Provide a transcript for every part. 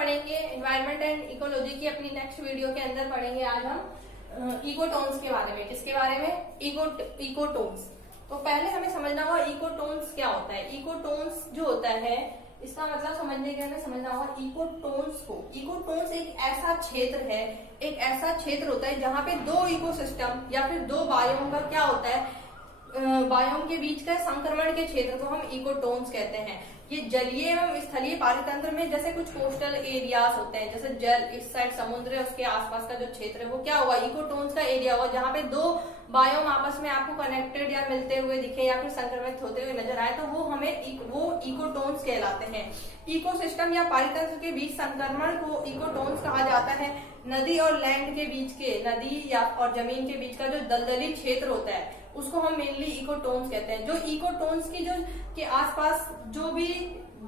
पढ़ेंगे environment and ecology की अपनी नेक्स्ट वीडियो के अंदर पढ़ेंगे आज हम इकोटोन्स के बारे में। किसके बारे में? इकोटोन्स। तो पहले हमें समझना होगा इकोटोन्स क्या होता है। इकोटोन्स जो होता है इसका मतलब समझने के हमें समझना होगा इकोटोन्स को। इकोटोन्स एक ऐसा क्षेत्र है, एक ऐसा क्षेत्र होता है जहाँ पे दो इकोसिस्टम या फिर दो बायोम का क्या होता है, बायोम के बीच का संक्रमण के क्षेत्र को हम इकोटोन्स कहते हैं। ये जलीय एवं स्थलीय पारितंत्र में जैसे कुछ कोस्टल एरियाज होते हैं, जैसे जल इस साइड समुद्र है उसके आसपास का जो क्षेत्र है वो क्या हुआ, इकोटोन्स का एरिया हुआ, जहाँ पे दो बायोम आपस में आपको कनेक्टेड या मिलते हुए दिखे या फिर संक्रमित होते हुए नजर आए तो वो हमें वो इकोटोन्स कहलाते हैं। इकोसिस्टम या पारितंत्र के बीच संक्रमण को इकोटोन्स कहा जाता है। नदी और लैंड के बीच के, नदी या और जमीन के बीच का जो दलदली क्षेत्र होता है उसको हम मेनली इकोटोन्स कहते हैं। जो इकोटोन्स की जो के आसपास जो भी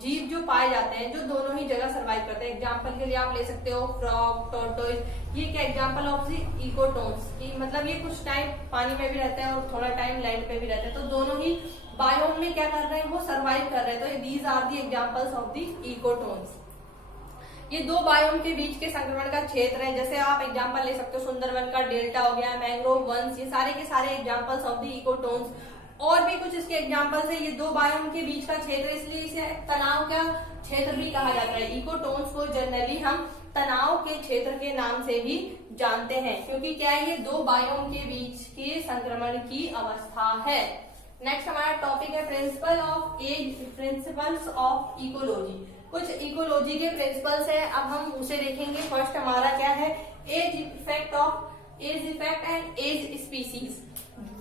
जीव जो पाए जाते हैं जो दोनों ही जगह सर्वाइव करते हैं। एग्जांपल के लिए आप ले सकते हो फ्रॉग, टॉर्टोइज, ये क्या एग्जांपल ऑफ दी इकोटोन्स की, मतलब ये कुछ टाइम पानी में भी रहते हैं और थोड़ा टाइम लैंड पे भी रहते हैं, तो दोनों ही बायोम में क्या कर रहे हैं, वो सर्वाइव कर रहे हैं। तो these are the examples of the ecotones. ये दो बायोम के बीच के संक्रमण का क्षेत्र है। जैसे आप एग्जांपल ले सकते हो सुंदरवन का डेल्टा हो गया, मैंग्रोव वंस, ये सारे के सारे एग्जांपल्स ऑफ दी इकोटोन्स। और भी कुछ इसके एग्जांपल्स है। ये दो बायोम के बीच का क्षेत्र, इसलिए इसे तनाव का क्षेत्र भी कहा जाता है। इकोटोन्स को जनरली हम तनाव के क्षेत्र के नाम से भी जानते हैं, क्योंकि क्या है, ये दो बायोम के बीच के संक्रमण की अवस्था है। नेक्स्ट हमारा टॉपिक है प्रिंसिपल्स ऑफ इकोलॉजी। कुछ इकोलॉजी के प्रिंसिपल्स है, अब हम उसे देखेंगे। फर्स्ट हमारा क्या है, edge effect and edge species.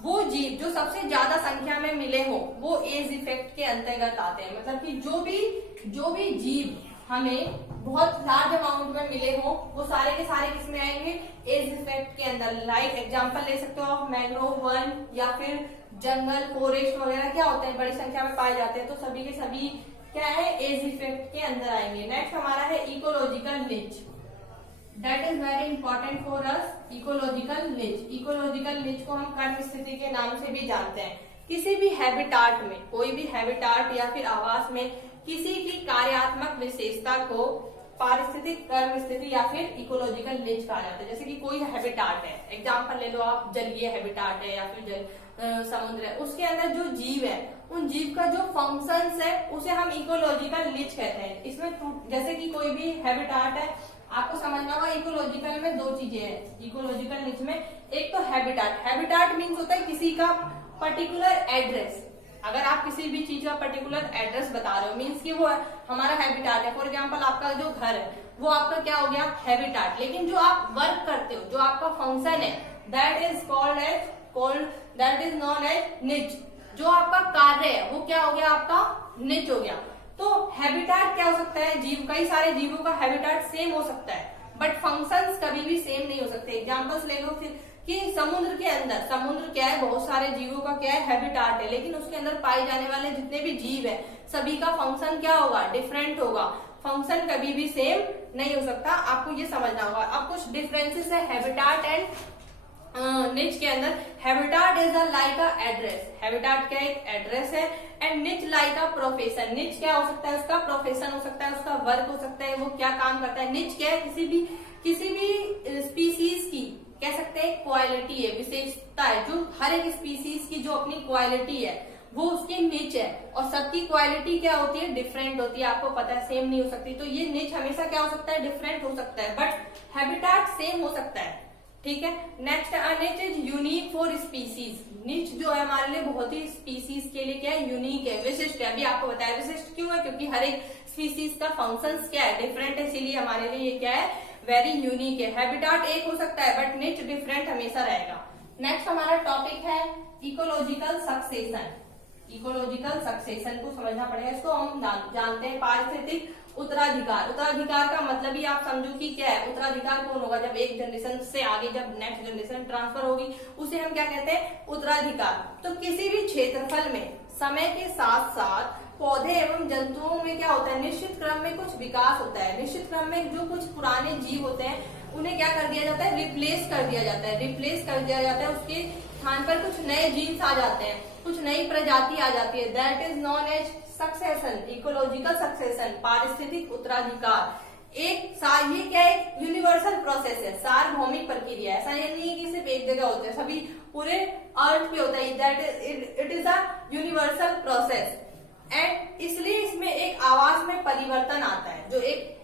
वो जीव जो सबसे ज्यादा संख्या में मिले हो वो एज इफेक्ट के अंतर्गत आते हैं। मतलब कि जो भी जीव हमें बहुत लार्ज अमाउंट में मिले हो वो सारे के सारे किसमें आएंगे, एज इफेक्ट के अंदर। लाइक एग्जांपल ले सकते हो आप मैंग्रोव वन या फिर जंगल, फॉरेस्ट वगैरह क्या होते हैं, बड़ी संख्या में पाए जाते हैं, तो सभी के सभी क्या है, एज इफेक्ट के अंदर आएंगे। नेक्स्ट हमारा है इकोलॉजिकल निच। That is very important for us, ecological निच। इकोलॉजिकल निच को हम कर्म स्थिति के नाम से भी जानते हैं। किसी भी हैबिटाट में, कोई भी हैबिटाट या फिर आवास में किसी की कार्यात्मक विशेषता को पारिस्थितिक कर्म स्थिति या फिर इकोलॉजिकल निच कहा जाता है। जैसे कि कोई हैबिटाट है, एग्जांपल ले लो आप, जलीय हैबिटाट है या फिर समुद्र है, उसके अंदर जो जीव है उन जीव का जो फंक्शंस है उसे हम इकोलॉजिकल निच कहते हैं। इसमें जैसे कि कोई भी हैबिटाट है, आपको समझना होगा इकोलॉजिकल में दो चीजें हैं इकोलॉजिकल निच में। एक तो हैबिटाट मीन्स होता है किसी का पर्टिकुलर एड्रेस। अगर आप किसी भी चीज का पर्टिकुलर एड्रेस बता रहे हो मीन्स कि वो हमारा हैबिटाट है। फॉर एग्जांपल आपका जो घर है वो आपका क्या हो गया, हैबिटाट। लेकिन जो आप वर्क करते हो, जो आपका फंक्शन है, दैट इज नॉन एज निच। जो आपका कार्य है वो क्या हो गया, आपका निच हो गया। तो हैबिटाट क्या हो सकता है, जीव, कई सारे जीवों का हैबिटाट सेम हो सकता है बट फंक्शंस कभी भी सेम नहीं हो सकते। एग्जांपल्स ले लो फिर कि समुद्र के अंदर, समुद्र क्या है, बहुत सारे जीवों का क्या है, हैबिटाट है, लेकिन उसके अंदर पाए जाने वाले जितने भी जीव है सभी का फंक्शन क्या होगा, डिफरेंट होगा। फंक्शन कभी भी सेम नहीं हो सकता, आपको ये समझना होगा। अब कुछ डिफरेंसेस है हैबिटाट एंड निच के अंदर। Habitat is like a address, habitat क्या एक एड्रेस है, एंड निच लाइक अ प्रोफेशन। निच क्या हो सकता है, उसका प्रोफेशन हो सकता है, उसका वर्क हो सकता है, वो क्या काम करता है। निच क्या है, किसी भी स्पीसीज की कह सकते हैं क्वालिटी है, विशेषता है, जो हर एक स्पीसीज की जो अपनी क्वालिटी है वो उसकी निच है। और सबकी क्वालिटी क्या होती है, डिफरेंट होती है, आपको पता है, सेम नहीं हो सकती। तो ये निच हमेशा क्या हो सकता है, डिफरेंट हो सकता है, बट हैबिटाट सेम हो सकता है। ठीक है। नेक्स्ट, निच इज यूनिक फॉर स्पीसीज। निच जो है हमारे लिए बहुत ही स्पीसीज के लिए क्या है, यूनिक है, विशिष्ट है। अभी आपको बताया विशिष्ट क्यों है, क्योंकि हर एक स्पीसीज का फंक्शंस क्या है, डिफरेंट है, इसीलिए हमारे लिए ये क्या है, वेरी यूनिक है। हैबिटाट एक हो सकता है बट निच डिफरेंट हमेशा रहेगा। नेक्स्ट हमारा टॉपिक है इकोलॉजिकल सक्सेशन। इकोलॉजिकल सक्सेशन को समझना पड़ेगा। इसको हम जानते हैं पारिस्थितिक उत्तराधिकार। उत्तराधिकार का मतलब ही आप समझो कि क्या है, उत्तराधिकार कौन होगा, जब एक जनरेशन से आगे जब नेक्स्ट जनरेशन ट्रांसफर होगी उसे हम क्या कहते हैं, उत्तराधिकार। तो किसी भी क्षेत्रफल में समय के साथ साथ पौधे एवं जंतुओं में क्या होता है, निश्चित क्रम में कुछ विकास होता है। निश्चित क्रम में जो कुछ पुराने जीव होते हैं उन्हें क्या कर दिया जाता है, रिप्लेस कर दिया जाता है, उसके स्थान पर कुछ नए जीन्स आ जाते हैं, कुछ नई प्रजाति आ जाती है। That is non edge succession, ecological succession, पारिस्थितिक उत्तराधिकार। ये क्या है, यूनिवर्सल प्रोसेस है, सार्वभौमिक प्रक्रिया है। ऐसा ये नहीं है कि सिर्फ एक जगह होता है, सभी पूरे अर्थ पे होता है। That it is a universal process and इसलिए इसमें एक आवास में परिवर्तन आता है, जो एक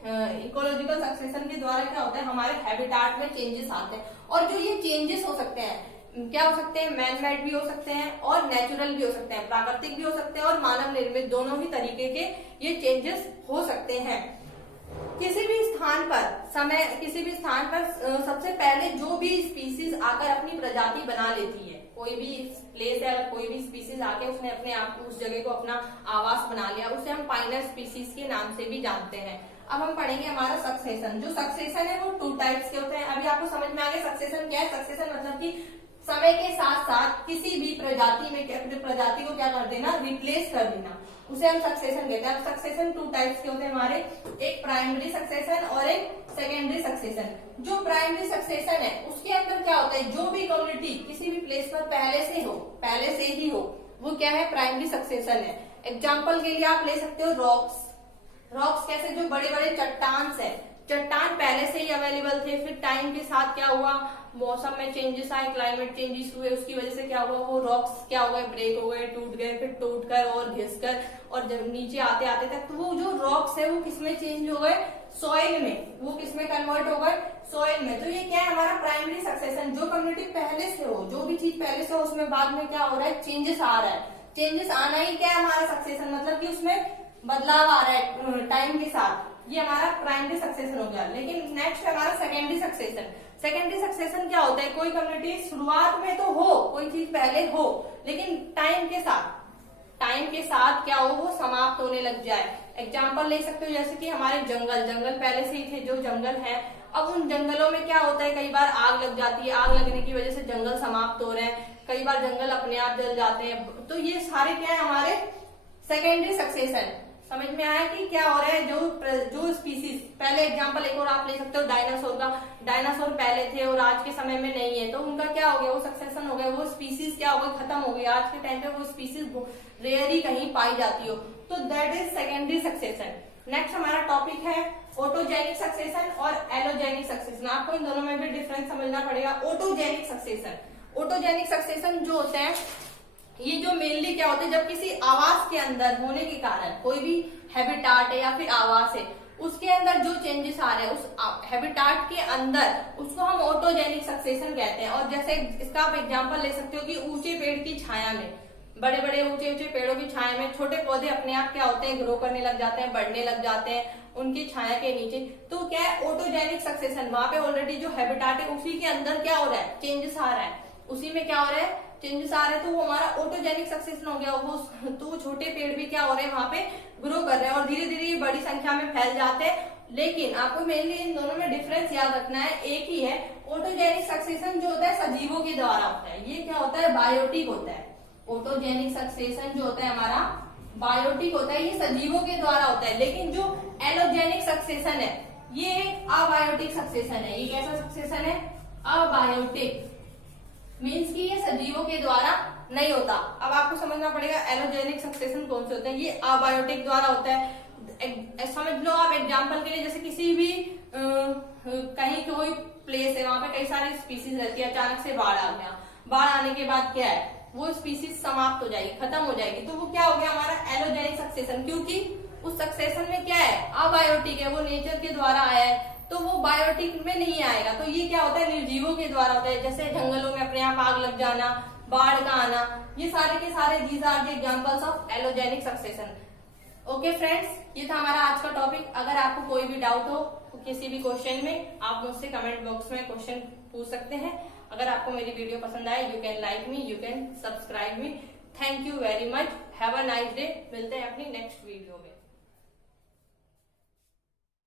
इकोलॉजिकल सक्सेशन के द्वारा क्या होता है, हमारे हैबिटाट में चेंजेस आते हैं। और जो ये चेंजेस हो सकते हैं, क्या हो सकते हैं, मैन मेड भी हो सकते हैं और नेचुरल भी हो सकते हैं, प्राकृतिक भी हो सकते हैं और मानव निर्मित, दोनों ही तरीके के ये चेंजेस हो सकते हैं। किसी भी स्थान पर सबसे पहले जो भी स्पीसीज आकर अपनी प्रजाति बना लेती है, कोई भी प्लेस है, अगर कोई भी स्पीसीज आके उसने अपने आप उस जगह को अपना आवास बना लिया, उसे हम पाइनर स्पीसीज के नाम से भी जानते हैं। अब हम पढ़ेंगे हमारा सक्सेशन। जो सक्सेशन है वो 2 टाइप्स के होते हैं। अभी आपको समझ में आ गया सक्सेशन क्या है। सक्सेशन मतलब कि समय के साथ साथ किसी भी प्रजाति को क्या कर देना, रिप्लेस कर देना, उसे हम सक्सेशन कहते हैं। अब सक्सेशन 2 टाइप्स के होते हैं हमारे, एक प्राइमरी सक्सेशन और एक सेकेंडरी सक्सेशन। जो प्राइमरी सक्सेशन है उसके अंदर क्या होता है, जो भी कम्युनिटी किसी भी प्लेस पर पहले से ही हो, वो क्या है, प्राइमरी सक्सेशन है। एग्जाम्पल के लिए आप ले सकते हो रॉक्स कैसे, जो बड़े बड़े चट्टान पहले से ही अवेलेबल थे, फिर टाइम के साथ क्या हुआ, मौसम में चेंजेस आए, क्लाइमेट चेंजेस हुए, उसकी वजह से क्या हुआ, वो रॉक्स क्या हो गए, ब्रेक हो गए, टूट गए, फिर टूटकर और घिसकर और जब नीचे आते आते तक, तो वो जो रॉक्स है वो किसमें चेंज हो गए, सॉइल में, वो किसमें कन्वर्ट हो गए, सॉइल में। तो ये क्या है हमारा प्राइमरी सक्सेशन। जो कम्युनिटी पहले से हो, जो भी चीज पहले से हो, उसमें बाद में क्या हो रहा है, चेंजेस आ रहा है। चेंजेस आना ही क्या है हमारा सक्सेशन, मतलब कि उसमें बदलाव आ रहा है टाइम के साथ, ये हमारा प्राइमरी सक्सेशन हो गया। लेकिन नेक्स्ट हमारा सेकेंडरी सक्सेशन। सेकेंडरी सक्सेशन क्या होता है, कोई कम्युनिटी शुरुआत में तो हो, कोई चीज पहले हो, लेकिन टाइम के साथ क्या हो, वो समाप्त होने लग जाए। एग्जाम्पल ले सकते हो, जैसे कि हमारे जंगल पहले से ही थे, जो जंगल है, अब उन जंगलों में क्या होता है, कई बार आग लग जाती है, आग लगने की वजह से जंगल समाप्त हो रहे हैं, कई बार जंगल अपने आप जल जाते हैं। तो ये सारे क्या है हमारे सेकेंडरी सक्सेशन। समझ में आया कि क्या हो रहा है, जो स्पीसीज पहले, एग्जांपल एक और आप ले सकते हो डायनासोर का। डायनासोर पहले थे और आज के समय में नहीं है, तो उनका क्या हो गया, वो सक्सेशन हो गया, वो स्पीसीज क्या हो गई, खत्म हो गई। आज के टाइम पे वो स्पीसीज रेयर ही कहीं पाई जाती हो, तो that is secondary succession. Next हमारा टॉपिक है ऑटोजेनिक सक्सेशन और एलोजेनिक सक्सेशन। आपको इन दोनों में भी डिफरेंस समझना पड़ेगा। ऑटोजेनिक सक्सेशन जो होता है, ये जो मेनली क्या होता है, जब किसी आवास के अंदर होने के कारण, कोई भी हैबिटाट है या फिर आवास है, उसके अंदर जो चेंजेस आ रहे हैं उस हैबिटाट के अंदर, उसको हम ऑटोजेनिक सक्सेशन कहते हैं। और जैसे इसका आप एग्जांपल ले सकते हो कि ऊंचे पेड़ की छाया में, बड़े बड़े ऊंचे पेड़ों की छाया में छोटे पौधे अपने आप क्या होते हैं, ग्रो करने लग जाते हैं, बढ़ने लग जाते हैं उनकी छाया के नीचे। तो क्या है ऑटोजेनिक सक्सेशन, वहां पे ऑलरेडी जो हैबिटाट है उसी के अंदर क्या हो रहा है, चेंजेस आ रहा है, उसी में क्या हो रहा है, चेंजेस आ रहे हैं, तो वो हमारा ऑटोजेनिक सक्सेशन हो गया। वो तो छोटे पेड़ भी क्या हो रहे हैं, वहां पे ग्रो कर रहे हैं और धीरे धीरे ये बड़ी संख्या में फैल जाते हैं। लेकिन आपको मेनली इन दोनों में डिफरेंस याद रखना है, एक ही है। ऑटोजेनिक सक्सेशन जो होता है सजीवों के द्वारा होता है, ये क्या होता है, बायोटिक होता है। ऑटोजेनिक सक्सेशन जो होता है हमारा बायोटिक होता है, ये सजीवों के द्वारा होता है। लेकिन जो एलोजेनिक सक्सेशन है ये अबायोटिक सक्सेशन है। ये कैसा सक्सेशन है, अबायोटिक, मीन्स कि ये सजीवों के द्वारा नहीं होता। अब आपको समझना पड़ेगा एलोजेनिक सक्सेशन कौन से होते हैं, ये अबायोटिक द्वारा होता है। समझ लो आप एग्जांपल के लिए, जैसे किसी भी कहीं कोई प्लेस है, वहां पे कई सारी स्पीसीज रहती है, अचानक से बाढ़ आ गया, बाढ़ आने के बाद क्या है, वो स्पीसीज समाप्त हो जाएगी, खत्म हो जाएगी, तो वो क्या हो गया हमारा एलोजेनिक सक्सेशन। क्योंकि उस सक्सेशन में क्या है, अबायोटिक है, वो नेचर के द्वारा आया है, तो वो बायोटिक में नहीं आएगा। तो ये क्या होता है, निर्जीवों के द्वारा होता है, जैसे जंगलों में अपने आप आग लग जाना, बाढ़ का आना, ये सारे के सारे these are the examples of allogenic succession. Okay friends, ये था हमारा आज का टॉपिक। अगर आपको कोई भी डाउट हो तो किसी भी क्वेश्चन में आप मुझसे कमेंट बॉक्स में क्वेश्चन पूछ सकते हैं। अगर आपको मेरी वीडियो पसंद आए, you can like me, you can subscribe me. Thank you very much, have a nice day. मिलते हैं अपनी नेक्स्ट वीडियो में।